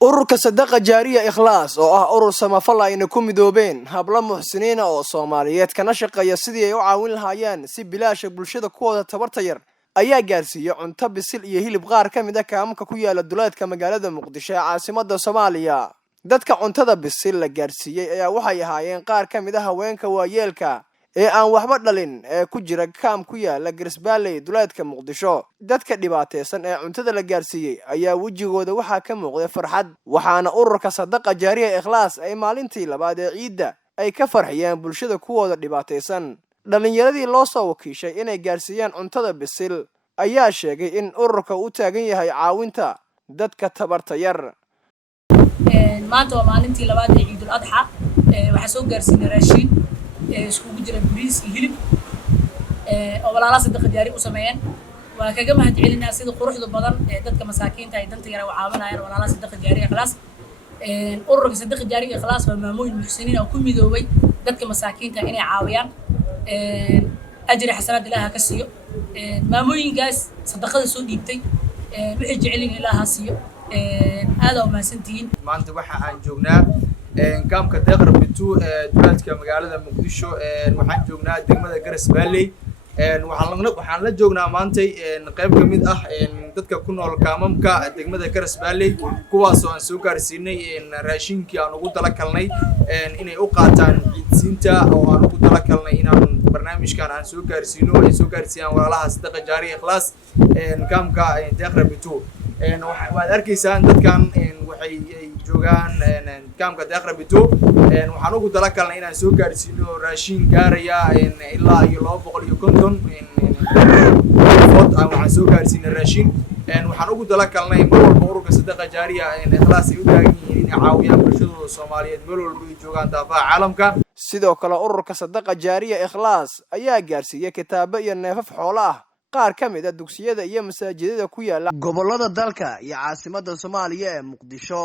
ururka Sadaqa Jaariya Ikhlaas oo ah urur samafal ay ku midoobeen habla muxsiniin oo Soomaaliyeed kana shaqeeya sidii ay u caawin lahaayeen si bilaash bulshada kuwada tabarta yar ayaa gaarsiiyay cunto bisil iyo hilib qaar ka mid ah kaamka ku yaala duleedka magaalada Muqdisho ee caasimadda Soomaaliya. dadka cuntada bisil la gaarsiiyay ayaa waxay ahaayeen qaar ka mid ah haweenka waayeelka ee aan waxba dhalin ee ku jira kaam ku yaala Garisbaalley duleedka Muqdisho. dadka dhibaataysan ee cuntada la gaarsiiyay ayaa wajigooda waxa ka muuqday farxad, waxaana ururka Sadaqa Jaariya Ikhlaas ay maalintii labaad ee ciidda ay ka farxiyeen bulshada kuwooda dhibaataysan. dhalinyaradii loo soo wakiishay inay gaarsiiyaan cuntada bisil ayaa sheegay in ururka uu taagan yahay caawinta dadka tabarta yar. maanta waa maalintii labaad ee Ciidul Adha waxa soo gaarsiinay raashin isku jira bariis iyo hilib oo walaalaha Sadaqa Jaariya u sameeyeen. waa kaga mahadcelinaa sida quruxda badan ee dadka masaakiinta ay danta yar u caawinayaan walaalaha Sadaqa Jaariya Ikhlaas. ururka Sadaqa Jaariya Ikhlaas waa maamooyin muxsiniin oo ku midoobay dadka masaakiinta inay caawiyaan ajri xasanaad Ilaaha ka siiyo. maamooyinkaas sadaqada soo dhiibtay wixii jecelin Ilaaha siiyo. aad u maasantiin maanta waxa aan joognaa kaamka Deeqra Bitu duleedka magaalada Muqdisho. waxaan joognaa degmada Garisbaalley. waxaan la joognaa maanta qayb ka mid ah dadka ku nool kaamamka degmada Garisbaalley kuwaas oo aan soo gaarsiinay raashinkii aan ugu talagalnay inay u qaataan ciidsiinta oo aan ugu talagalnay inaan barnaamijkan aan soo gaarsiino ay soo gaarsiiyaan walaalaha Sadaqa Jaariya Ikhlaas kaamka Deeqra Bitu. waxaad arkaysaan dadkan waxay joogaan kaamka Deeqra Bitu. waxaan ugu talagalnay inaan soo gaarsiino raashin gaaraya ilaa iyo 250 qof waxaan soo gaarsiinay raashin. waxaan ugu talagalnay mar walba ururka Sadaqa Jaariya Ikhlaas ay u taagan yihiin inay caawiyaan bulshada Soomaaliyeed meel walba ay joogaan daafaha caalamka. sidoo kale ururka Sadaqa Jaariya Ikhlaas ayaa gaarsiiyay kitaabo iyo neefaf xoolo ah qaar ka mid ah dugsiyada iyo masaajidada ku yaala gobolada dalka iyo caasimadda Soomaaliya ee Muqdisho.